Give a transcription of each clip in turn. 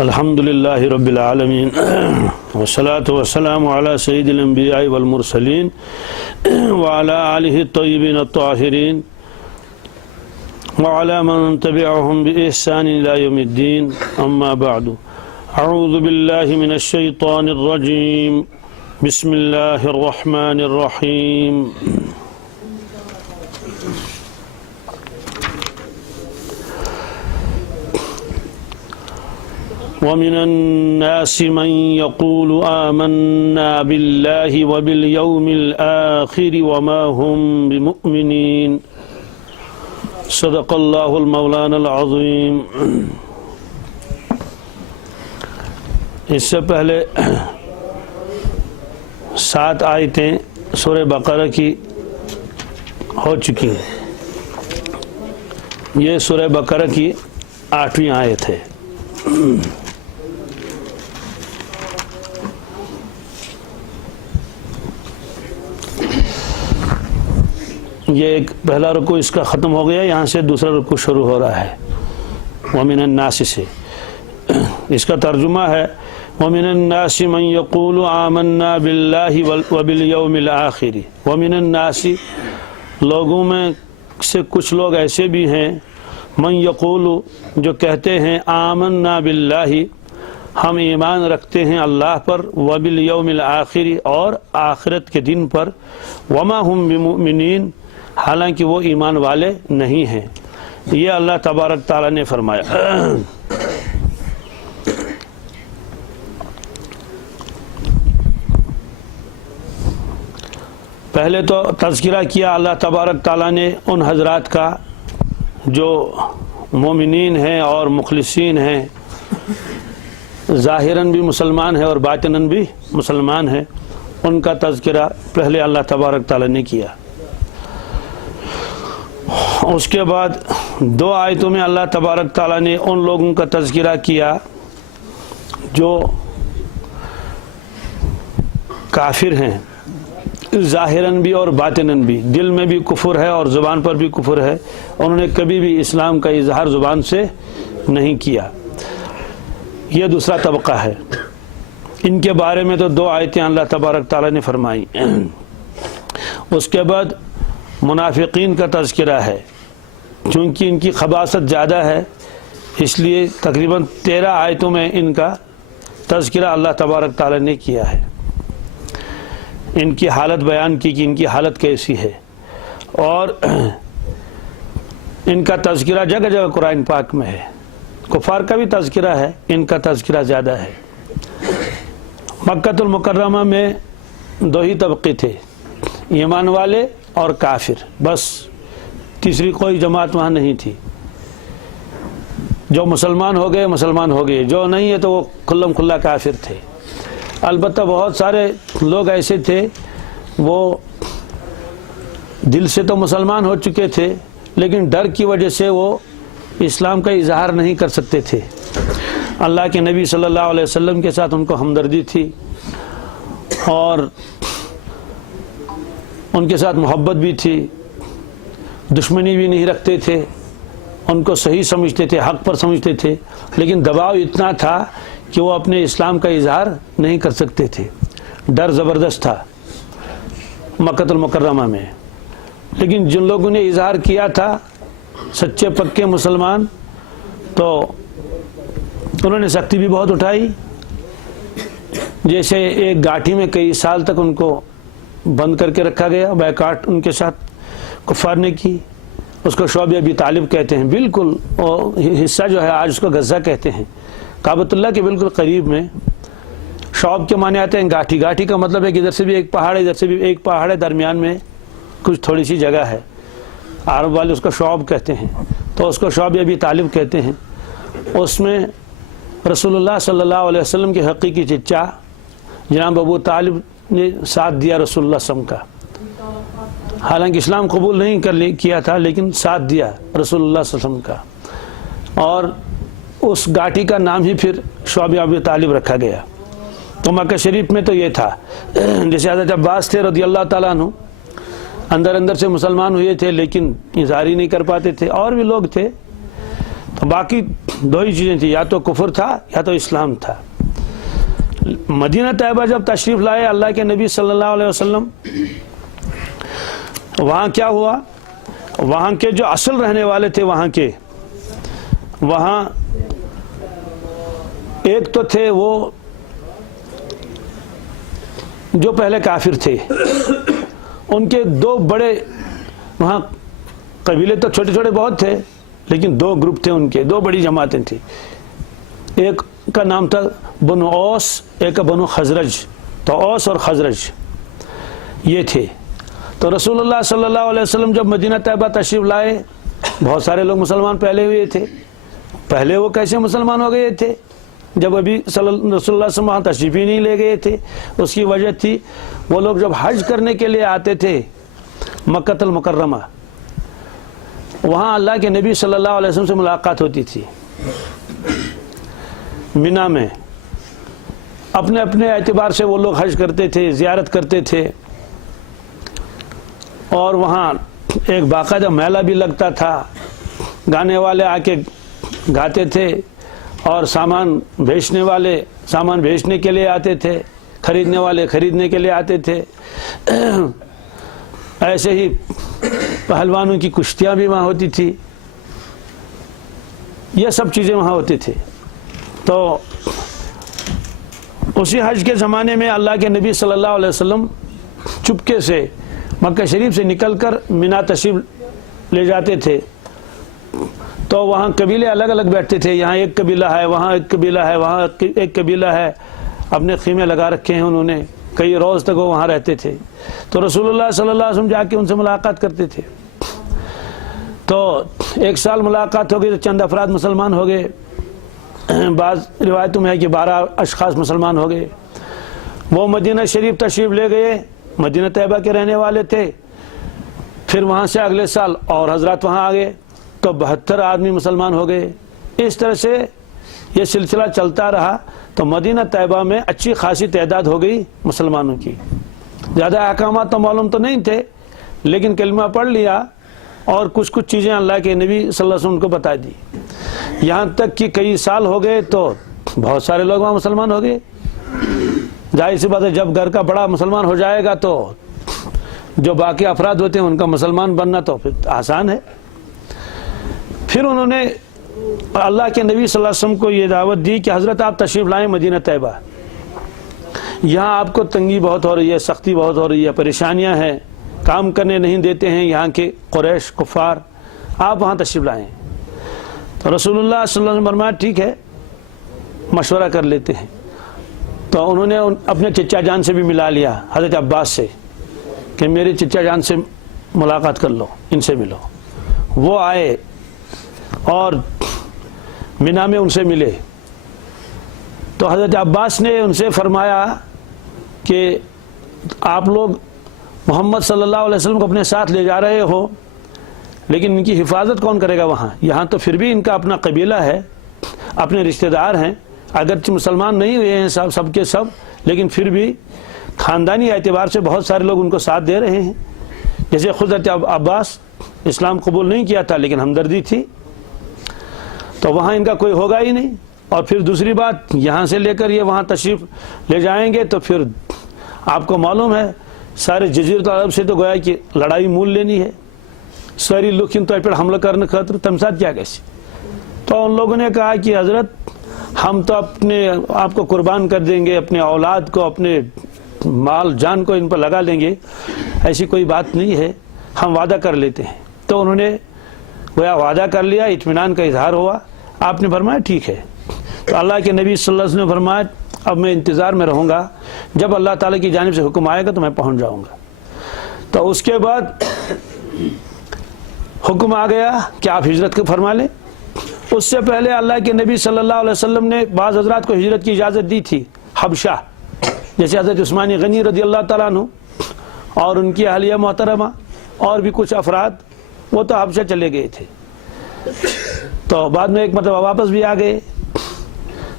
الحمد للہ رب العالمین والصلاة والسلام علی سید الانبیاء والمرسلین وعلی آلہ الطیبین الطاہرین وعلی من تبعهم بإحسان إلی یوم الدین اما بعد اعوذ باللہ من الشیطان الرجیم بسم اللہ الرحمن الرحیم ومن الناس من يقول آمنا بالله وباليوم الآخر وما هم بمؤمنين صدق الله المولانا العظيم۔ اس سے پہلے 7 آیتیں سورہ بقرہ کی ہو چکی ہیں۔ یہ سورہ بقرہ کی 8ویں آیت ہے۔ یہ ایک پہلا رکوع اس کا ختم ہو گیا، یہاں سے دوسرا رکوع شروع ہو رہا ہے وَمِنَ النَّاسِ سے۔ اس کا ترجمہ ہے وَمِنَ النَّاسِ مَن يَقُولُ آمَنَّا بِاللَّهِ وَبِالْيَوْمِ الْآخِرِ۔ وَمِنَ النَّاسِ لوگوں میں سے کچھ لوگ ایسے بھی ہیں من یقول جو کہتے ہیں آمنا باللہ ہم ایمان رکھتے ہیں اللہ پر، وبالیوم الآخر اور آخرت کے دن پر، وما ہم بمؤمنین حالانکہ وہ ایمان والے نہیں ہیں۔ یہ اللہ تبارک تعالیٰ نے فرمایا۔ پہلے تو تذکرہ کیا اللہ تبارک تعالیٰ نے ان حضرات کا جو مومنین ہیں اور مخلصین ہیں، ظاہراً بھی مسلمان ہیں اور باطناً بھی مسلمان ہیں، ان کا تذکرہ پہلے اللہ تبارک تعالیٰ نے کیا۔ اس کے بعد 2 آیتوں میں اللہ تبارک تعالیٰ نے ان لوگوں کا تذکرہ کیا جو کافر ہیں، ظاہراً بھی اور باطناً بھی، دل میں بھی کفر ہے اور زبان پر بھی کفر ہے، انہوں نے کبھی بھی اسلام کا اظہار زبان سے نہیں کیا۔ یہ دوسرا طبقہ ہے۔ ان کے بارے میں تو 2 آیتیں اللہ تبارک تعالیٰ نے فرمائی۔ اس کے بعد منافقین کا تذکرہ ہے، چونکہ ان کی خباثت زیادہ ہے اس لیے تقریباً 13 آیتوں میں ان کا تذکرہ اللہ تبارک تعالیٰ نے کیا ہے۔ ان کی حالت بیان کی کہ ان کی حالت کیسی ہے، اور ان کا تذکرہ جگہ جگہ قرآن پاک میں ہے۔ کفار کا بھی تذکرہ ہے، ان کا تذکرہ زیادہ ہے۔ مکہ المکرمہ میں 2 ہی طبقے تھے، ایمان والے اور کافر، بس تیسری کوئی جماعت وہاں نہیں تھی۔ جو مسلمان ہو گئے مسلمان ہو گئے، جو نہیں ہے تو وہ کھلم کھلا کافر تھے۔ البتہ بہت سارے لوگ ایسے تھے وہ دل سے تو مسلمان ہو چکے تھے لیکن ڈر کی وجہ سے وہ اسلام کا اظہار نہیں کر سکتے تھے۔ اللہ کے نبی صلی اللہ علیہ وسلم کے ساتھ ان کو ہمدردی تھی اور ان کے ساتھ محبت بھی تھی، دشمنی بھی نہیں رکھتے تھے، ان کو صحیح سمجھتے تھے، حق پر سمجھتے تھے، لیکن دباؤ اتنا تھا کہ وہ اپنے اسلام کا اظہار نہیں کر سکتے تھے، ڈر زبردست تھا مکہ المکرمہ میں۔ لیکن جن لوگوں نے اظہار کیا تھا سچے پکے مسلمان، تو انہوں نے سختی بھی بہت اٹھائی، جیسے ایک گاٹھی میں کئی سال تک ان کو بند کر کے رکھا گیا، بیکاٹ ان کے ساتھ کفار نے کی۔ اس کو شعب ابی طالب کہتے ہیں، بالکل وہ حصہ جو ہے آج اس کو غزہ کہتے ہیں، کعبۃ اللہ کے بالکل قریب میں۔ شعب کے معنی آتے ہیں گاٹھی، گاٹھی کا مطلب ہے کہ ادھر سے بھی ایک پہاڑ ہے ادھر سے بھی ایک پہاڑ ہے، درمیان میں کچھ تھوڑی سی جگہ ہے، عرب والے اس کو شعب کہتے ہیں، تو اس کو شعب ابی طالب کہتے ہیں۔ اس میں رسول اللہ صلی اللہ علیہ وسلم کے حقیقی چچا جناب ابو طالب نے ساتھ دیا رسول اللہ صلی اللہ علیہ وسلم کا، حالانکہ اسلام قبول نہیں کیا تھا لیکن ساتھ دیا رسول اللہ صلی اللہ علیہ وسلم کا، اور اس گاٹھی کا نام ہی پھر شعب ابی طالب رکھا گیا۔ تو مکہ شریف میں تو یہ تھا، جیسے حضرت عباس تھے رضی اللہ تعالیٰ عنہ، اندر سے مسلمان ہوئے تھے لیکن اظہار ہی نہیں کر پاتے تھے، اور بھی لوگ تھے۔ تو باقی دو ہی چیزیں تھیں، یا تو کفر تھا یا تو اسلام تھا۔ مدینہ طیبہ جب تشریف لائے اللہ کے نبی صلی اللہ علیہ وسلم، وہاں کیا ہوا، وہاں کے جو اصل رہنے والے تھے وہاں ایک تو تھے وہ جو پہلے کافر تھے، ان کے دو بڑے وہاں قبیلے تو چھوٹے چھوٹے بہت تھے، لیکن دو گروپ تھے، ان کے دو بڑی جماعتیں تھیں۔ ایک کا نام تھا بنو اوس، ایک کا بنو خزرج۔ تو اوس اور خزرج یہ تھے۔ تو رسول اللہ صلی اللہ علیہ وسلم جب مدینہ طیبہ تشریف لائے، بہت سارے لوگ مسلمان پہلے ہوئے تھے۔ پہلے وہ کیسے مسلمان ہو گئے تھے جب ابھی رسول اللہ صلی اللہ علیہ وسلم وہاں تشریف ہی نہیں لے گئے تھے؟ اس کی وجہ تھی وہ لوگ جب حج کرنے کے لیے آتے تھے مکہ المکرمہ، وہاں اللہ کے نبی صلی اللہ علیہ وسلم سے ملاقات ہوتی تھی مینا میں۔ اپنے اپنے اعتبار سے وہ لوگ حج کرتے تھے، زیارت کرتے تھے، اور وہاں ایک باقاعدہ میلہ بھی لگتا تھا، گانے والے آ کے گاتے تھے، اور سامان بیچنے والے سامان بیچنے کے لیے آتے تھے، خریدنے والے خریدنے کے لیے آتے تھے۔ ایسے ہی پہلوانوں کی کشتیاں بھی وہاں ہوتی تھی، یہ سب چیزیں وہاں ہوتی تھی۔ تو اسی حج کے زمانے میں اللہ کے نبی صلی اللہ علیہ وسلم چپکے سے مکہ شریف سے نکل کر مینا تشریف لے جاتے تھے۔ تو وہاں قبیلے الگ الگ بیٹھتے تھے، یہاں ایک قبیلہ ہے، وہاں ایک قبیلہ ہے، وہاں ایک قبیلہ ہے، اپنے خیمے لگا رکھے ہیں انہوں نے، کئی روز تک وہ وہاں رہتے تھے۔ تو رسول اللہ صلی اللہ علیہ وسلم جا کے ان سے ملاقات کرتے تھے۔ تو ایک سال ملاقات ہو گئی تو چند افراد مسلمان ہو گئے، بعض روایتوں میں ہے کہ 12 اشخاص مسلمان ہو گئے۔ وہ مدینہ شریف تشریف لے گئے، مدینہ طیبہ کے رہنے والے تھے۔ پھر وہاں سے اگلے سال اور حضرات وہاں آ گئے تو 72 آدمی مسلمان ہو گئے۔ اس طرح سے یہ سلسلہ چلتا رہا، تو مدینہ طیبہ میں اچھی خاصی تعداد ہو گئی مسلمانوں کی۔ زیادہ احکامات تو معلوم تو نہیں تھے، لیکن کلمہ پڑھ لیا اور کچھ چیزیں اللہ کے نبی صلی اللہ علیہ وسلم کو بتا دی، یہاں تک کہ کئی سال ہو گئے تو بہت سارے لوگ وہاں مسلمان ہو گئے۔ ظاہر سی بات ہے، جب گھر کا بڑا مسلمان ہو جائے گا تو جو باقی افراد ہوتے ہیں ان کا مسلمان بننا تو پھر آسان ہے۔ پھر انہوں نے اللہ کے نبی صلی اللہ علیہ وسلم کو یہ دعوت دی کہ حضرت آپ تشریف لائیں مدینہ طیبہ، یہاں آپ کو تنگی بہت ہو رہی ہے، سختی بہت ہو رہی ہے، پریشانیاں ہیں، کام کرنے نہیں دیتے ہیں یہاں کے قریش کفار، آپ وہاں تشریف لائیں۔ تو رسول اللہ صلی اللہ علیہ وسلم فرمایا ٹھیک ہے، مشورہ کر لیتے ہیں۔ تو انہوں نے اپنے چچا جان سے بھی ملا لیا، حضرت عباس سے، کہ میرے چچا جان سے ملاقات کر لو، ان سے ملو۔ وہ آئے اور مینا میں ان سے ملے۔ تو حضرت عباس نے ان سے فرمایا کہ آپ لوگ محمد صلی اللہ علیہ وسلم کو اپنے ساتھ لے جا رہے ہو، لیکن ان کی حفاظت کون کرے گا وہاں؟ یہاں تو پھر بھی ان کا اپنا قبیلہ ہے، اپنے رشتہ دار ہیں، اگرچہ مسلمان نہیں ہوئے ہیں سب کے سب، لیکن پھر بھی خاندانی اعتبار سے بہت سارے لوگ ان کو ساتھ دے رہے ہیں۔ جیسے خود حضرت عباس اسلام قبول نہیں کیا تھا، لیکن ہمدردی تھی، تو وہاں ان کا کوئی ہوگا ہی نہیں۔ اور پھر دوسری بات، یہاں سے لے کر یہ وہاں تشریف لے جائیں گے تو پھر آپ کو معلوم ہے سارے جزیرۃ العرب سے تو گویا کہ لڑائی مول لینی ہے، ساری لوگ ان پر حملہ کرنے خاطر تم ساتھ کیا کیسے؟ تو ان لوگوں نے کہا کہ حضرت ہم تو اپنے آپ کو قربان کر دیں گے، اپنے اولاد کو، اپنے مال جان کو ان پر لگا لیں گے، ایسی کوئی بات نہیں ہے، ہم وعدہ کر لیتے ہیں۔ تو انہوں نے گویا وعدہ کر لیا، اطمینان کا اظہار ہوا۔ آپ نے فرمایا ٹھیک ہے۔ تو اللہ کے نبی صلی اللہ علیہ وسلم نے فرمایا اب میں انتظار میں رہوں گا، جب اللہ تعالیٰ کی جانب سے حکم آئے گا تو میں پہنچ جاؤں گا۔ تو اس کے بعد حکم آ گیا کہ آپ ہجرت کو فرما لیں۔ اس سے پہلے اللہ کے نبی صلی اللہ علیہ وسلم نے بعض حضرات کو ہجرت کی اجازت دی تھی حبشہ، جیسے حضرت عثمان غنی رضی اللہ تعالیٰ عنہ اور ان کی اہلیہ محترمہ اور بھی کچھ افراد، وہ تو حبشہ چلے گئے تھے، تو بعد میں ایک مرتبہ واپس بھی آ گئے۔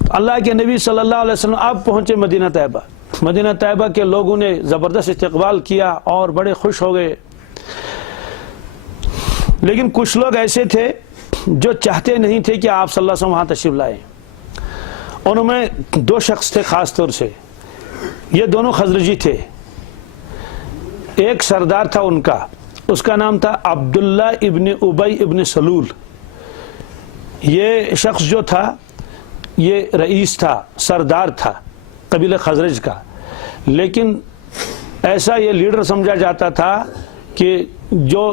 اللہ کے نبی صلی اللہ علیہ وسلم اب پہنچے مدینہ طیبہ۔ مدینہ طیبہ کے لوگوں نے زبردست استقبال کیا اور بڑے خوش ہو گئے، لیکن کچھ لوگ ایسے تھے جو چاہتے نہیں تھے کہ آپ صلی اللہ علیہ وسلم وہاں تشریف لائیں، ان میں دو شخص تھے خاص طور سے. یہ دونوں خزرجی تھے. ایک سردار تھا ان کا، اس کا نام تھا عبداللہ ابن ابی ابن سلول. یہ شخص جو تھا یہ رئیس تھا، سردار تھا قبیلہ خزرج کا، لیکن ایسا یہ لیڈر سمجھا جاتا تھا کہ جو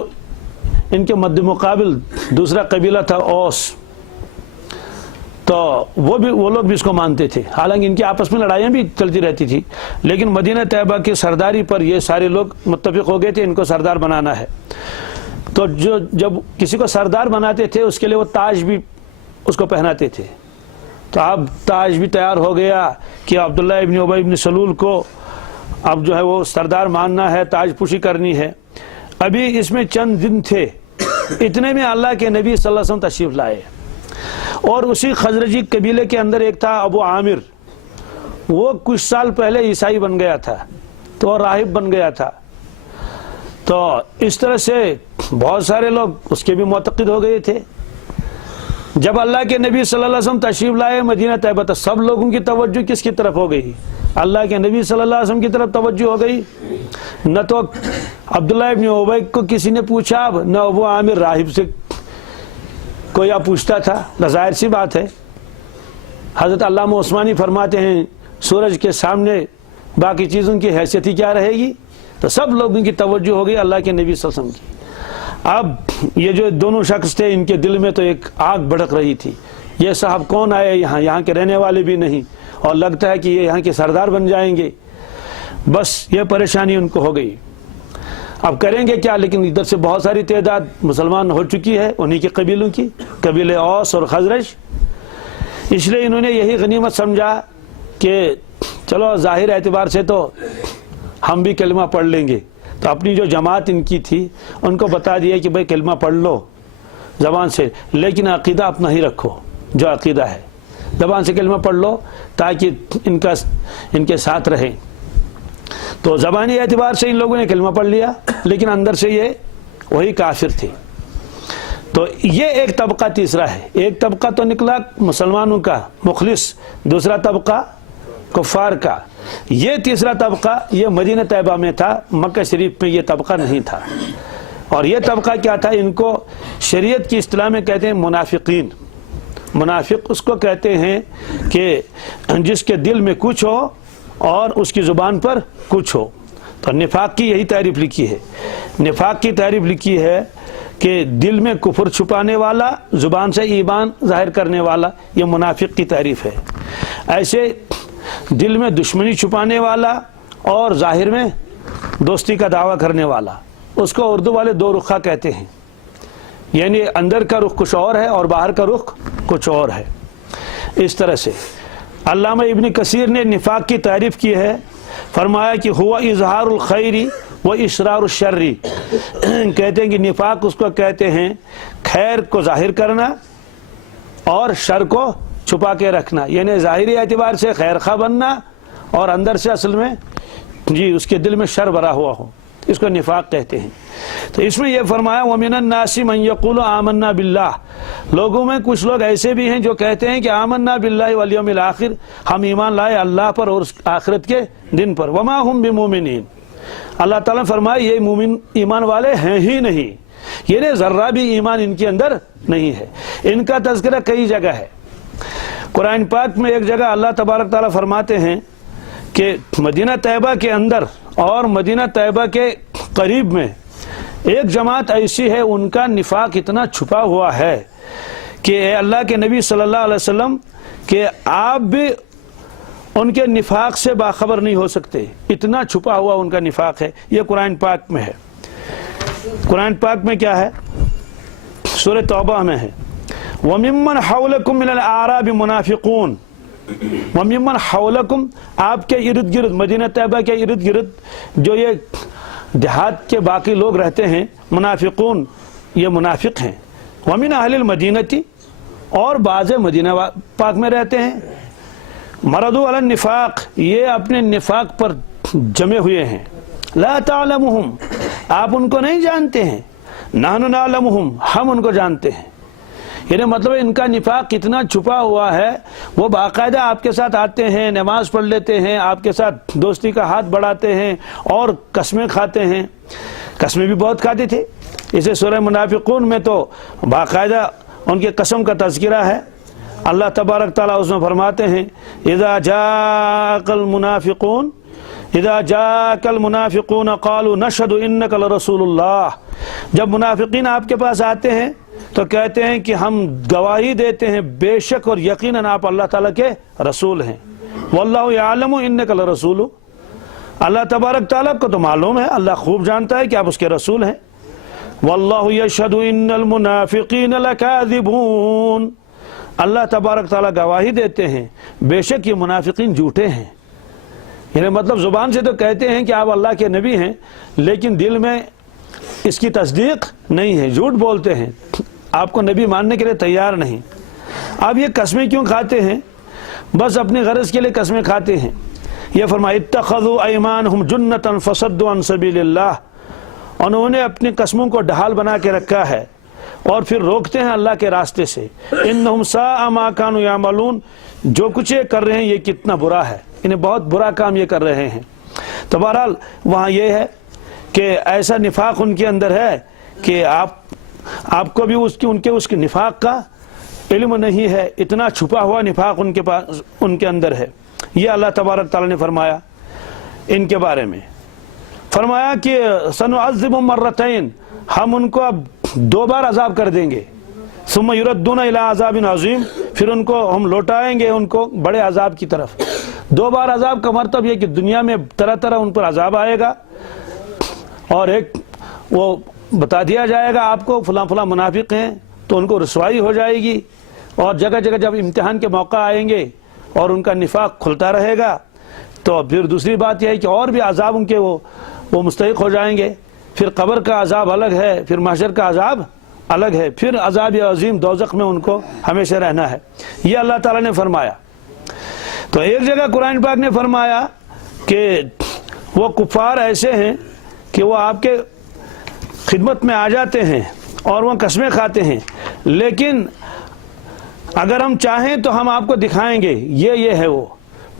ان کے مد مقابل دوسرا قبیلہ تھا اوس، تو وہ لوگ بھی اس کو مانتے تھے. حالانکہ ان کی آپس میں لڑائیاں بھی چلتی رہتی تھی، لیکن مدینہ طیبہ کی سرداری پر یہ سارے لوگ متفق ہو گئے تھے ان کو سردار بنانا ہے. تو جب کسی کو سردار بناتے تھے اس کے لیے وہ تاج بھی اس کو پہناتے تھے. تو اب تاج بھی تیار ہو گیا کہ عبداللہ ابن ابی ابن سلول کو اب جو ہے وہ سردار ماننا ہے، تاج پوشی کرنی ہے. ابھی اس میں چند دن تھے، اتنے میں اللہ کے نبی صلی اللہ علیہ وسلم تشریف لائے. اور اسی خزرجی قبیلے کے اندر ایک تھا ابو عامر، وہ کچھ سال پہلے عیسائی بن گیا تھا، تو راہب بن گیا تھا. تو اس طرح سے بہت سارے لوگ اس کے بھی معتقد ہو گئے تھے. جب اللہ کے نبی صلی اللہ علیہ وسلم تشریف لائے مدینہ طیبہ، تو سب لوگوں کی توجہ کس کی طرف ہو گئی؟ اللہ کے نبی صلی اللہ علیہ وسلم کی طرف توجہ ہو گئی. نہ تو عبداللہ ابن ابی کو کسی نے پوچھا، اب نہ ابو عامر راہب سے کوئی پوچھتا تھا. ظاہر سی بات ہے، حضرت علامہ عثمانی فرماتے ہیں سورج کے سامنے باقی چیزوں کی حیثیت ہی کیا رہے گی. تو سب لوگوں کی توجہ ہو گئی اللہ کے نبی صلی اللہ علیہ وسلم کی. اب یہ جو دونوں شخص تھے ان کے دل میں تو ایک آگ بھڑک رہی تھی. یہ صاحب کون آئے یہاں کے رہنے والے بھی نہیں، اور لگتا ہے کہ یہ یہاں کے سردار بن جائیں گے. بس یہ پریشانی ان کو ہو گئی. اب کریں گے کیا؟ لیکن ادھر سے بہت ساری تعداد مسلمان ہو چکی ہے انہی کے قبیلوں کی، قبیلے اوس اور خزرج. اس لیے انہوں نے یہی غنیمت سمجھا کہ چلو ظاہر اعتبار سے تو ہم بھی کلمہ پڑھ لیں گے. تو اپنی جو جماعت ان کی تھی ان کو بتا دیا کہ بھئی کلمہ پڑھ لو زبان سے، لیکن عقیدہ اپنا ہی رکھو، جو عقیدہ ہے زبان سے کلمہ پڑھ لو تاکہ ان کے ساتھ رہیں. تو زبانی اعتبار سے ان لوگوں نے کلمہ پڑھ لیا، لیکن اندر سے یہ وہی کافر تھے. تو یہ ایک طبقہ تیسرا ہے. ایک طبقہ تو نکلا مسلمانوں کا مخلص، دوسرا طبقہ کفار کا. یہ تیسرا طبقہ یہ مدینہ طیبہ میں تھا، مکہ شریف میں یہ طبقہ نہیں تھا. اور یہ طبقہ کیا تھا؟ ان کو شریعت کی اصطلاح میں کہتے ہیں منافقین. منافق اس کو کہتے ہیں کہ جس کے دل میں کچھ ہو اور اس کی زبان پر کچھ ہو. تو نفاق کی یہی تعریف لکھی ہے. نفاق کی تعریف لکھی ہے کہ دل میں کفر چھپانے والا، زبان سے ایمان ظاہر کرنے والا، یہ منافق کی تعریف ہے. ایسے دل میں دشمنی چھپانے والا اور ظاہر میں دوستی کا دعویٰ کرنے والا، اس کو اردو والے دو رخہ کہتے ہیں. یعنی اندر کا رخ کچھ اور ہے اور باہر کا رخ کچھ اور ہے. اس طرح سے علامہ ابن کثیر نے نفاق کی تعریف کی ہے، فرمایا کہ ہوا اظہار الخیر و اسرار الشر. کہتے ہیں کہ نفاق اس کو کہتے ہیں خیر کو ظاہر کرنا اور شر کو چھپا کے رکھنا. یعنی ظاہری اعتبار سے خیر خواہ بننا اور اندر سے اصل میں اس کے دل میں شر بھرا ہوا ہو، اس کو نفاق کہتے ہیں. تو اس میں یہ فرمایا وَمِنَ النَّاسِ مَن يَقُولُ آمَنَّا بِاللَّهِ. لوگوں میں کچھ لوگ ایسے بھی ہیں جو کہتے ہیں کہ آمنا باللہ والیوم الآخر، ہم ایمان لائے اللہ پر اور آخرت کے دن پر. وَمَا هُمْ بِمُؤْمِنِينَ. اللہ تعالیٰ نے فرمایا یہ مومن ایمان والے ہیں ہی نہیں، یعنی ذرہ بھی ایمان ان کے اندر نہیں ہے. ان کا تذکرہ کئی جگہ ہے. قرآن پاک میں ایک جگہ اللہ تبارک تعالیٰ فرماتے ہیں کہ مدینہ طیبہ کے اندر اور مدینہ طیبہ کے قریب میں ایک جماعت ایسی ہے ان کا نفاق اتنا چھپا ہوا ہے کہ اے اللہ کے نبی صلی اللہ علیہ وسلم کہ آپ بھی ان کے نفاق سے باخبر نہیں ہو سکتے، اتنا چھپا ہوا ان کا نفاق ہے. یہ قرآن پاک میں ہے. قرآن پاک میں کیا ہے؟ سورہ توبہ میں ہے وَمِمَّنْ حَوْلَكُمْ مِنَ الْأَعْرَابِ مُنَافِقُونَ. وَمِمَّنْ حَوْلَكُمْ آپ کے ارد گرد، مدینہ طیبہ کے ارد گرد جو یہ دیہات کے باقی لوگ رہتے ہیں، منافقون یہ منافق ہیں. وَمِنْ أَهْلِ الْمَدِينَةِ اور بعض مدینہ پاک میں رہتے ہیں. مَرَضُوا عَلَى النِّفَاقِ یہ اپنے نفاق پر جمے ہوئے ہیں. لَا تَعْلَمُهُمْ آپ ان کو نہیں جانتے ہیں. نَحْنُ نَعْلَمُهُمْ ہم ان کو جانتے ہیں. یعنی مطلب ان کا نفاق کتنا چھپا ہوا ہے، وہ باقاعدہ آپ کے ساتھ آتے ہیں، نماز پڑھ لیتے ہیں، آپ کے ساتھ دوستی کا ہاتھ بڑھاتے ہیں اور قسمیں کھاتے ہیں، قسمیں بھی بہت کھاتے تھے۔ اسے سورہ منافقون میں تو باقاعدہ ان کے قسم کا تذکرہ ہے۔ اللہ تبارک تعالیٰ اس میں فرماتے ہیں اذا جاءک المنافقون قالوا نشهد انک لرسول اللہ، جب منافقین آپ کے پاس آتے ہیں تو کہتے ہیں کہ ہم گواہی دیتے ہیں بے شک اور یقیناً آپ اللہ تعالیٰ کے رسول ہیں۔ واللہ یعلم انک لرسول، اللہ تبارک تعالیٰ کو تو معلوم ہے، اللہ خوب جانتا ہے کہ آپ اس کے رسول ہیں۔ واللہ یشہد ان المنافقین لکاذبون، اللہ تبارک تعالیٰ گواہی دیتے ہیں بے شک یہ منافقین جھوٹے ہیں۔ یعنی مطلب زبان سے تو کہتے ہیں کہ آپ اللہ کے نبی ہیں، لیکن دل میں اس کی تصدیق نہیں ہے، جھوٹ بولتے ہیں، آپ کو نبی ماننے کے لیے تیار نہیں۔ اب یہ قسمیں کیوں کھاتے ہیں؟ بس اپنی غرض کے لیے قسمیں کھاتے ہیں۔ یہ فرمایا اتخذوا ایمانہم جنۃ فصدوا عن سبیل اللہ، انہوں نے اپنی قسموں کو ڈھال بنا کے رکھا ہے اور پھر روکتے ہیں اللہ کے راستے سے۔ انہم ساء ما کانوا یعملون، جو کچھ یہ کر رہے ہیں یہ کتنا برا ہے، انہیں بہت برا کام یہ کر رہے ہیں۔ تو بہرحال وہاں یہ ہے کہ ایسا نفاق ان کے اندر ہے کہ آپ کو بھی اس کے نفاق کا علم نہیں ہے، اتنا چھپا ہوا نفاق ان کے پاس ان کے اندر ہے۔ یہ اللہ تبارک تعالیٰ نے فرمایا ان کے بارے میں، فرمایا کہ سنعذبهم مرتين، ہم ان کو اب 2 بار عذاب کر دیں گے، ثم یردون الی عذاب عظیم، پھر ان کو ہم لوٹائیں گے ان کو بڑے عذاب کی طرف۔ 2 بار عذاب کا مطلب یہ کہ دنیا میں طرح طرح ان پر عذاب آئے گا، اور ایک وہ بتا دیا جائے گا آپ کو فلاں فلاں منافق ہیں تو ان کو رسوائی ہو جائے گی، اور جگہ جگہ جب امتحان کے موقع آئیں گے اور ان کا نفاق کھلتا رہے گا تو پھر دوسری بات یہ ہے کہ اور بھی عذاب ان کے وہ مستحق ہو جائیں گے۔ پھر قبر کا عذاب الگ ہے، پھر محشر کا عذاب الگ ہے، پھر عذاب عظیم دوزخ میں ان کو ہمیشہ رہنا ہے۔ یہ اللہ تعالیٰ نے فرمایا۔ تو ایک جگہ قرآن پاک نے فرمایا کہ وہ کفار ایسے ہیں کہ وہ آپ کے خدمت میں آ جاتے ہیں اور وہ قسمیں کھاتے ہیں، لیکن اگر ہم چاہیں تو ہم آپ کو دکھائیں گے یہ ہے وہ۔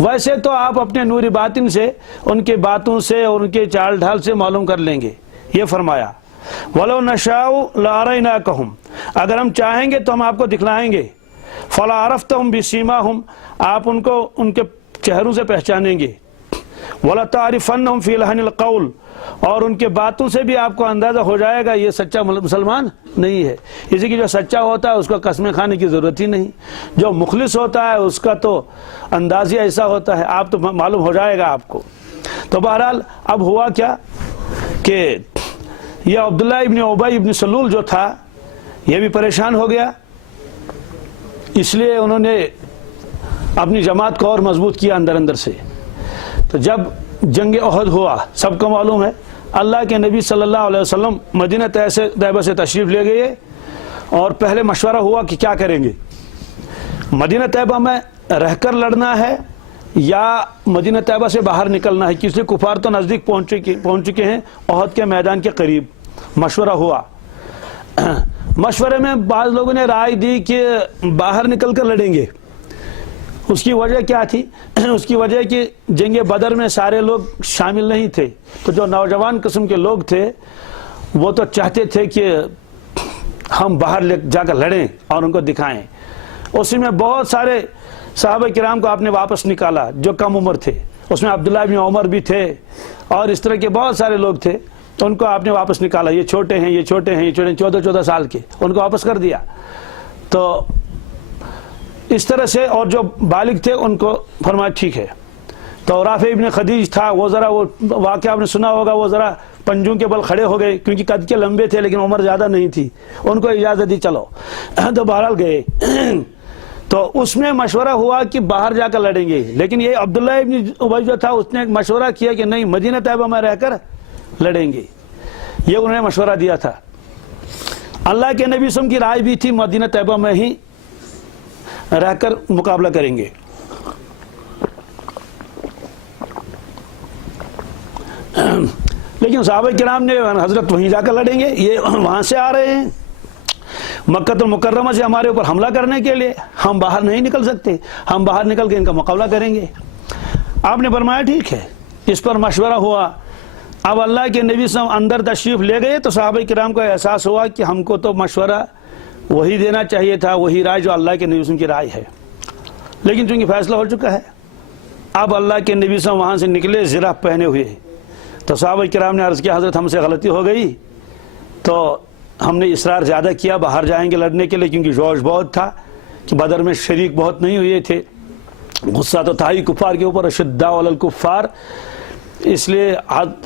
ویسے تو آپ اپنے نور باطن سے ان کے باتوں سے اور ان کے چال ڈھال سے معلوم کر لیں گے۔ یہ فرمایا وَلَوْ نَشَاءُ لَأَرَيْنَاكَهُمْ، اگر ہم چاہیں گے تو ہم آپ کو دکھلائیں گے۔ فَلَا عَرَفْتَهُمْ بِسِيمَاهُمْ، آپ ان کو ان کے چہروں سے پہچانیں گے۔ وَلَتَعْرِفَنَّهُمْ فِي لَحْنِ الْقَوْلِ، اور ان کے باتوں سے بھی آپ کو اندازہ ہو جائے گا یہ سچا مسلمان نہیں ہے۔ اسی کی جو سچا ہوتا ہے اس کو قسمیں کھانے کی ضرورت ہی نہیں، جو مخلص ہوتا ہے اس کا تو انداز ہی ایسا ہوتا ہے، آپ تو معلوم ہو جائے گا آپ کو۔ تو بہرحال اب ہوا کیا کہ یہ عبداللہ ابن ابی ابن سلول جو تھا یہ بھی پریشان ہو گیا، اس لیے انہوں نے اپنی جماعت کو اور مضبوط کیا اندر سے۔ تو جب جنگ احد ہوا، سب کو معلوم ہے، اللہ کے نبی صلی اللہ علیہ وسلم مدینہ طیبہ سے تشریف لے گئے اور پہلے مشورہ ہوا کہ کیا کریں گے، مدینہ طیبہ میں رہ کر لڑنا ہے یا مدینہ طیبہ سے باہر نکلنا ہے، کسی کفار تو نزدیک پہنچ چکے ہیں احد کے میدان کے قریب۔ مشورہ ہوا، مشورے میں بعض لوگوں نے رائے دی کہ باہر نکل کر لڑیں گے۔ اس کی وجہ کیا تھی؟ اس کی وجہ کہ جنگ بدر میں سارے لوگ شامل نہیں تھے، تو جو نوجوان قسم کے لوگ تھے وہ تو چاہتے تھے کہ ہم باہر جا کر لڑیں اور ان کو دکھائیں۔ اسی میں بہت سارے صحابہ کرام کو آپ نے واپس نکالا جو کم عمر تھے، اس میں عبداللہ بن عمر بھی تھے اور اس طرح کے بہت سارے لوگ تھے، تو ان کو آپ نے واپس نکالا، یہ چھوٹے ہیں 14 سال کے، ان کو واپس کر دیا۔ تو اس طرح سے، اور جو بالغ تھے ان کو فرمایا ٹھیک ہے۔ تو رافع ابن خدیج تھا، وہ واقعہ آپ نے سنا ہوگا، وہ ذرا پنجوں کے بل کھڑے ہو گئے کیونکہ قد کے لمبے تھے لیکن عمر زیادہ نہیں تھی، ان کو اجازت دی چلو، تو بہرحال گئے۔ تو اس میں مشورہ ہوا کہ باہر جا کر لڑیں گے، لیکن یہ عبداللہ ابن ابی جو تھا اس نے ایک مشورہ کیا کہ نہیں، مدینہ طیبہ میں رہ کر لڑیں گے، یہ انہوں نے مشورہ دیا تھا۔ اللہ کے نبی صلی اللہ علیہ وسلم کی رائے بھی تھی مدینہ طیبہ میں ہی رہ کر مقابلہ کریں گے۔ لیکن صحابہ کرام نے حضرت وہیں جا کر لڑیں گے، یہ وہاں سے آ رہے ہیں، مکہ المکرمہ سے ہمارے اوپر حملہ کرنے کے لیے ہم باہر نہیں نکل سکتے، ہم باہر نکل کے ان کا مقابلہ کریں گے۔ آپ نے فرمایا ٹھیک ہے، اس پر مشورہ ہوا۔ اب اللہ کے نبی صلی اللہ علیہ وسلم اندر تشریف لے گئے تو صحابہ کرام کو احساس ہوا کہ ہم کو تو مشورہ وہی دینا چاہیے تھا، وہی رائے جو اللہ کے نبی صلی اللہ علیہ وسلم کی رائے ہے، لیکن چونکہ فیصلہ ہو چکا ہے۔ اب اللہ کے نبی صلی اللہ علیہ وسلم وہاں سے نکلے زرہ پہنے ہوئے، تو صحابہ کرام نے عرض کیا حضرت ہم سے غلطی ہو گئی، تو ہم نے اصرار زیادہ کیا باہر جائیں گے لڑنے کے لیے، کیونکہ جوش بہت تھا کہ بدر میں شریک بہت نہیں ہوئے تھے، غصہ تو تھا ہی کفار کے اوپر، اشداء علی الکفار، اس لیے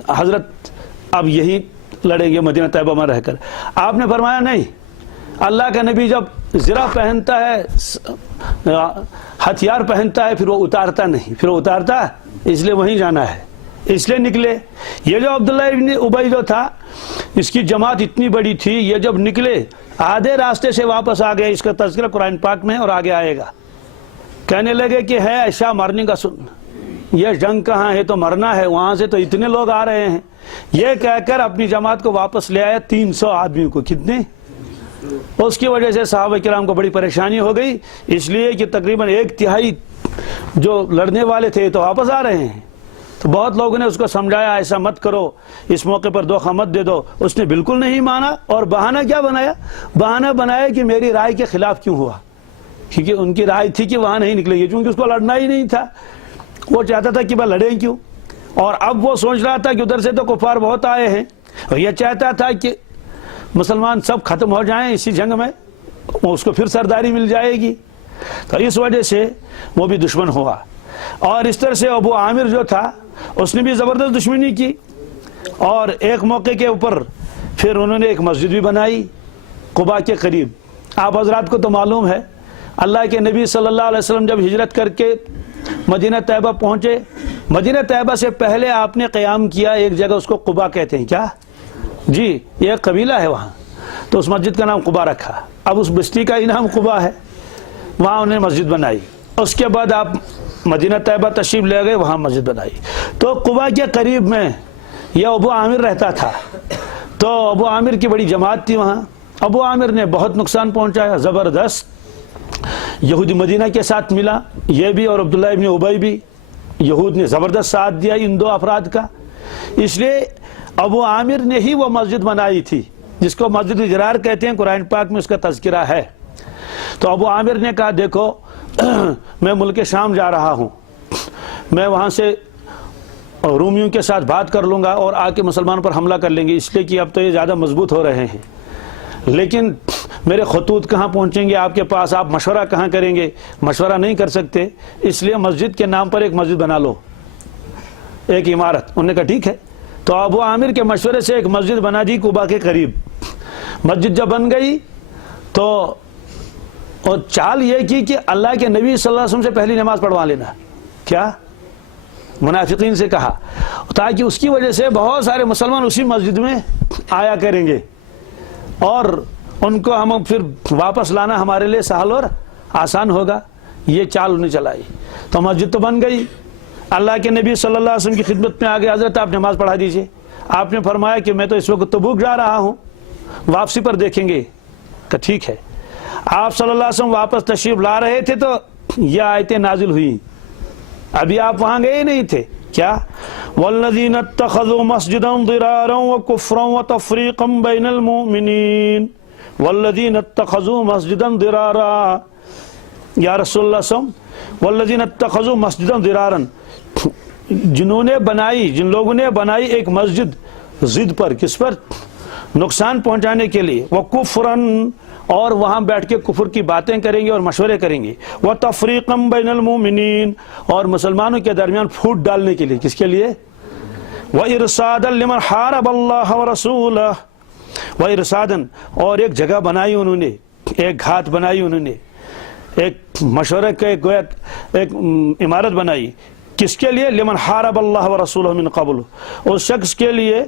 حضرت اب یہی لڑیں گے مدینہ طیبہ میں رہ کر۔ آپ نے فرمایا نہیں، اللہ کا نبی جب زرہ پہنتا ہے، ہتھیار پہنتا ہے، پھر وہ اتارتا نہیں، پھر وہ اتارتا، اس لیے وہیں جانا ہے، اس لیے نکلے۔ یہ جو عبداللہ ابن ابی جو تھا، اس کی جماعت اتنی بڑی تھی، یہ جب نکلے آدھے راستے سے واپس آ گئے، اس کا تذکرہ قرآن پاک میں اور آگے آئے گا۔ کہنے لگے کہ ہے ایسا مرنے کا سن، یہ جنگ کہاں ہے تو مرنا ہے، وہاں سے تو اتنے لوگ آ رہے ہیں۔ یہ کہہ کر اپنی جماعت کو واپس لے آیا 300 آدمیوں کو، کتنے؟ اس کی وجہ سے صحابہ کرام کو بڑی پریشانی ہو گئی، اس لیے کہ تقریباً 1/3 جو لڑنے والے تھے تو واپس آ رہے ہیں۔ تو بہت لوگوں نے اس کو سمجھایا ایسا مت کرو، اس موقع پر دھوکہ مت دے دو، اس نے بالکل نہیں مانا، اور بہانہ کیا بنایا؟ بہانہ بنایا کہ میری رائے کے خلاف کیوں ہوا، کیونکہ ان کی رائے تھی کہ وہاں نہیں نکلیں گے، چونکہ اس کو لڑنا ہی نہیں تھا، وہ چاہتا تھا کہ بھائی لڑیں کیوں، اور اب وہ سوچ رہا تھا کہ ادھر سے تو کفار بہت آئے ہیں، اور یہ چاہتا تھا کہ مسلمان سب ختم ہو جائیں اسی جنگ میں، اس کو پھر سرداری مل جائے گی، تو اس وجہ سے وہ بھی دشمن ہوا۔ اور اس طرح سے ابو عامر جو تھا اس نے بھی زبردست دشمنی کی، اور ایک موقع کے اوپر پھر انہوں نے ایک مسجد بھی بنائی قباء کے قریب۔ آپ حضرات کو تو معلوم ہے اللہ کے نبی صلی اللہ علیہ وسلم جب ہجرت کر کے مدینہ طیبہ پہنچے، مدینہ طیبہ سے پہلے آپ نے قیام کیا ایک جگہ، اس کو قباء کہتے ہیں، کیا جی یہ ایک قبیلہ ہے وہاں، تو اس مسجد کا نام قباء رکھا، اب اس بستی کا ہی نام قباء ہے، وہاں انہوں نے مسجد بنائی۔ اس کے بعد آپ مدینہ طیبہ تشریف لے گئے، وہاں مسجد بنائی۔ تو قباء کے قریب میں یہ ابو عامر رہتا تھا، تو ابو عامر کی بڑی جماعت تھی وہاں۔ ابو عامر نے بہت نقصان پہنچایا زبردست، یہودی مدینہ کے ساتھ ملا، یہ بھی اور عبداللہ ابن ابی بھی، یہود نے زبردست ساتھ دیا ان دو افراد کا، اس لیے ابو عامر نے ہی وہ مسجد بنائی تھی جس کو مسجد ضرار کہتے ہیں، قرآن پاک میں اس کا تذکرہ ہے۔ تو ابو عامر نے کہا دیکھو میں ملک شام جا رہا ہوں، میں وہاں سے رومیوں کے ساتھ بات کر لوں گا اور آ کے مسلمانوں پر حملہ کر لیں گے، اس لیے کہ اب تو یہ زیادہ مضبوط ہو رہے ہیں، لیکن میرے خطوط کہاں پہنچیں گے آپ کے پاس، آپ مشورہ کہاں کریں گے؟ مشورہ نہیں کر سکتے، اس لیے مسجد کے نام پر ایک مسجد بنا لو، ایک عمارت۔ انہوں نے کہا ٹھیک ہے، تو ابو عامر کے مشورے سے ایک مسجد بنا دی قباء کے قریب۔ مسجد جب بن گئی تو اور چال یہ کی کہ اللہ کے نبی صلی اللہ علیہ وسلم سے پہلی نماز پڑھوا لینا، کیا منافقین سے کہا، تاکہ اس کی وجہ سے بہت سارے مسلمان اسی مسجد میں آیا کریں گے اور ان کو ہم پھر واپس لانا ہمارے لیے سہل اور آسان ہوگا۔ یہ چال انہیں چلائی، تو مسجد تو بن گئی۔ اللہ کے نبی صلی اللہ علیہ وسلم کی خدمت میں آگے حضرت آپ نماز پڑھا دیجئے۔ آپ نے فرمایا کہ میں تو اس وقت تبوک جا رہا ہوں، واپسی پر دیکھیں گے، کہ ٹھیک ہے۔ آپ صلی اللہ علیہ وسلم واپس تشریف لا رہے تھے تو یہ آیتیں نازل ہوئی، ابھی آپ وہاں گئے نہیں تھے، کیا والذین اتخذوا مسجدا ضرارا وکفرا وتفریقا بین المؤمنین، والذین اتخذوا مسجدا ضرارا، یا رسول اللہ صلی اللہ علیہ وسلم والذین اتخذوا مسجدا ضرارا، جنہوں نے بنائی، جن لوگوں نے بنائی ایک مسجد ضد پر، کس پر؟ نقصان پہنچانے کے لیے، وکفرا، اور وہاں بیٹھ کے کفر کی باتیں کریں گے اور مشورے کریں گے، وتفریقا بین المؤمنین، اور مسلمانوں کے درمیان پھوٹ ڈالنے کے لیے، کس کے لیے؟ وارصادا لمن حارب اللہ ورسولہ، وارصادا، اور ایک جگہ بنائی انہوں نے، ایک گھات بنائی انہوں نے، ایک مشورے کے ایک عمارت بنائی، کس کے لیے؟ لمن حارب اللہ ورسولہ من قبل، اس شخص کے لیے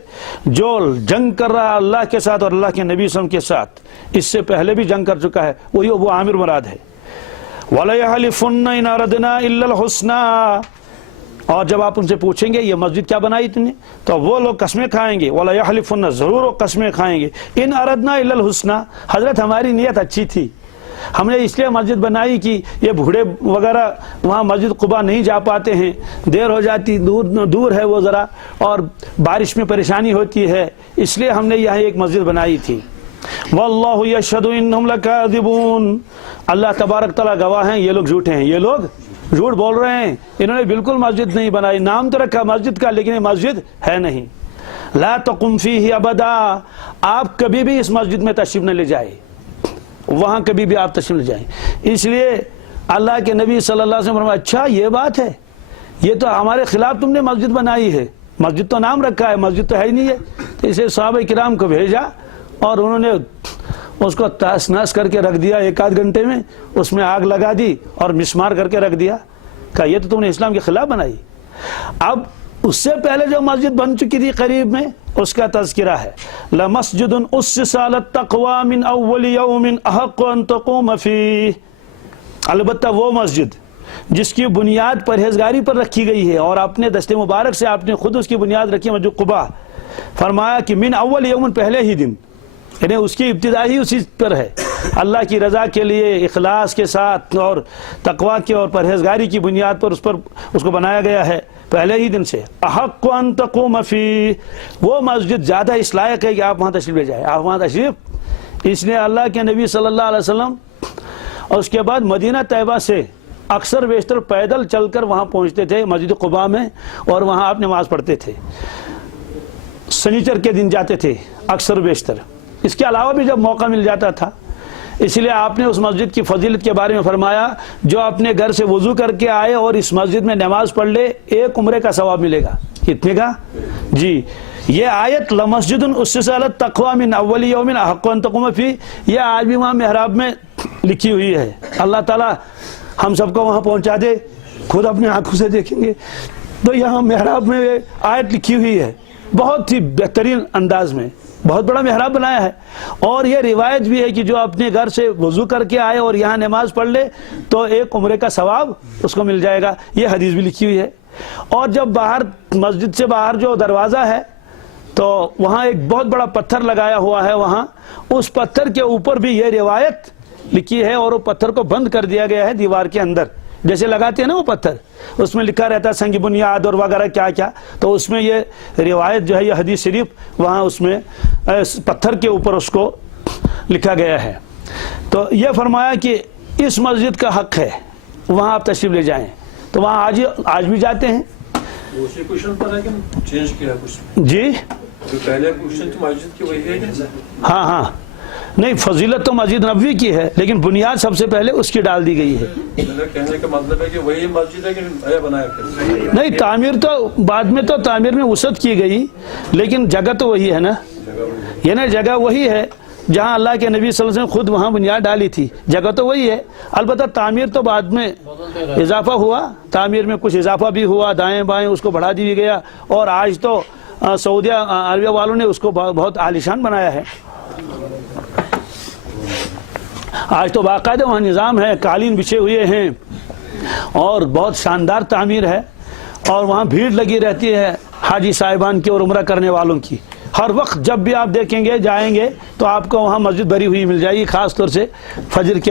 جو جنگ کر رہا ہے اللہ کے ساتھ اور اللہ کے نبی صلی اللہ علیہ وسلم کے ساتھ، اس سے پہلے بھی جنگ کر چکا ہے، وہی ابو عامر مراد ہے۔ وَلَيَحْلِفُنَّ إِنْ أَرَدْنَا إِلَّا الْحُسْنَى، اور جب آپ ان سے پوچھیں گے یہ مسجد کیا بنائی تم نے، تو وہ لوگ قسمیں کھائیں گے، وَلَا يَحْلِفُنَّ، ضرور وہ قسمیں کھائیں گے، اِنْ أَرَدْنَا إِلَّا الْحُسْنَى، حضرت ہماری نیت اچھی تھی، ہم نے اس لیے مسجد بنائی کہ یہ بوڑھے وغیرہ وہاں مسجد قباء نہیں جا پاتے ہیں، دیر ہو جاتی، دور ہے وہ ذرا، اور بارش میں پریشانی ہوتی ہے، اس لیے ہم نے یہاں ایک مسجد بنائی تھی۔ وَاللَّهُ يَشْهَدُ إِنَّهُمْ لَكَاذِبُونَ، اللہ تبارک تعالیٰ گواہ ہیں یہ لوگ جھوٹے ہیں، یہ لوگ جھوٹ بول رہے ہیں، انہوں نے بالکل مسجد نہیں بنائی، نام تو رکھا مسجد کا لیکن یہ مسجد ہے نہیں۔ لا تقم فیہ ابدا، آپ کبھی بھی اس مسجد میں تشریف نہ لے جائیں، وہاں کبھی بھی آپ تشریف لے جائیں۔ اس لیے اللہ کے نبی صلی اللہ علیہ وسلم فرمایا اچھا یہ بات ہے، یہ تو ہمارے خلاف تم نے مسجد بنائی ہے، مسجد تو نام رکھا ہے، مسجد تو ہے ہی نہیں ہے۔ تو اسے صحابہ کرام کو بھیجا اور انہوں نے اس کو تاس ناس کر کے رکھ دیا، ایک آدھ گھنٹے میں اس میں آگ لگا دی اور مسمار کر کے رکھ دیا، کہا یہ تو تم نے اسلام کے خلاف بنائی۔ اب اس سے پہلے جو مسجد بن چکی تھی قریب میں، اس کا تذکرہ ہے، لَمَسْجِدٌ أُسِّسَ عَلَى التَّقْوَى مِنْ أَوَّلِ يَوْمٍ أَحَقُّ أَن تَقُومَ فِيهِ، البتہ وہ مسجد جس کی بنیاد پرہیزگاری پر رکھی گئی ہے اور اپنے دست مبارک سے آپ نے خود اس کی بنیاد رکھی ہے، مسجد قباء، فرمایا کہ من اول یوم، پہلے ہی دن، یعنی اس کی ابتدا ہی اسی پر ہے، اللہ کی رضا کے لیے اخلاص کے ساتھ اور تقوی کے اور پرہیزگاری کی بنیاد پر اس کو بنایا گیا ہے پہلے ہی دن سے۔ احق ان تقوم فی، وہ مسجد زیادہ اس لائق ہے کہ آپ وہاں تشریف لے جائیں، آپ وہاں تشریف، اس لیے اللہ کے نبی صلی اللہ علیہ وسلم اور اس کے بعد مدینہ طیبہ سے اکثر بیشتر پیدل چل کر وہاں پہنچتے تھے مسجد قباء میں، اور وہاں آپ نماز پڑھتے تھے، سنیچر کے دن جاتے تھے اکثر بیشتر، اس کے علاوہ بھی جب موقع مل جاتا تھا۔ اس لیے آپ نے اس مسجد کی فضیلت کے بارے میں فرمایا جو اپنے گھر سے وضو کر کے آئے اور اس مسجد میں نماز پڑھ لے، ایک عمرے کا ثواب ملے گا۔ کتنے کا؟ جی، یہ آیت لَمَسْجِدٌ أُسِّسَ عَلَى التَّقْوَى مِنْ أَوَّلِ يَوْمٍ أَحَقُّ أَن تَقُومَ فِيهِ، یہ آج بھی وہاں محراب میں لکھی ہوئی ہے۔ اللہ تعالیٰ ہم سب کو وہاں پہنچا دے، خود اپنے آنکھوں سے دیکھیں گے تو یہاں محراب میں آیت لکھی ہوئی ہے، بہت ہی بہترین انداز میں، بہت بڑا محراب بنایا ہے۔ اور یہ روایت بھی ہے کہ جو اپنے گھر سے وضو کر کے آئے اور یہاں نماز پڑھ لے تو ایک عمرے کا ثواب اس کو مل جائے گا، یہ حدیث بھی لکھی ہوئی ہے۔ اور جب باہر مسجد سے باہر جو دروازہ ہے تو وہاں ایک بہت بڑا پتھر لگایا ہوا ہے، وہاں اس پتھر کے اوپر بھی یہ روایت لکھی ہے، اور وہ پتھر کو بند کر دیا گیا ہے دیوار کے اندر، جیسے لگاتے ہیں نا وہ پتھر، اس میں لکھا رہتا ہے سنگ بنیاد اور وغیرہ کیا کیا، تو اس میں یہ روایت جو ہے، یہ حدیث شریف وہاں اس میں پتھر کے اوپر اس کو لکھا گیا ہے۔ تو یہ فرمایا کہ اس مسجد کا حق ہے وہاں آپ تشریف لے جائیں، تو وہاں آج بھی جاتے ہیں۔ اسی کوشچن پر ہے کہ چینج کیا کچھ؟ جی، جو پہلے کوشچن تو مسجد کی وہی ہے کہ ہاں ہاں، نہیں فضیلت تو مسجد نبوی کی ہے لیکن بنیاد سب سے پہلے اس کی ڈال دی گئی ہے۔ کہنے کا مطلب ہے کہ وہی مسجد ہے کہ نیا بنایا پھر؟ نہیں، تعمیر تو بعد میں تو تعمیر میں وسعت کی گئی لیکن جگہ تو وہی ہے نا، یہ نا جگہ وہی ہے جہاں اللہ کے نبی صلی اللہ علیہ وسلم خود وہاں بنیاد ڈالی تھی، جگہ تو وہی ہے، البتہ تعمیر تو بعد میں اضافہ ہوا، تعمیر میں کچھ اضافہ بھی ہوا، دائیں بائیں اس کو بڑھا دیا گیا، اور آج تو سعودیہ عربیہ والوں نے اس کو بہت عالیشان بنایا ہے۔ آج تو باقاعدہ وہاں نظام ہے، قالین بچھے ہوئے ہیں اور بہت شاندار تعمیر ہے، اور وہاں بھیڑ لگی رہتی ہے حاجی صاحبان کی اور عمرہ کرنے والوں کی، ہر وقت جب بھی آپ دیکھیں گے جائیں گے تو آپ کو وہاں مسجد بھری ہوئی مل جائے گی، خاص طور سے فجر کے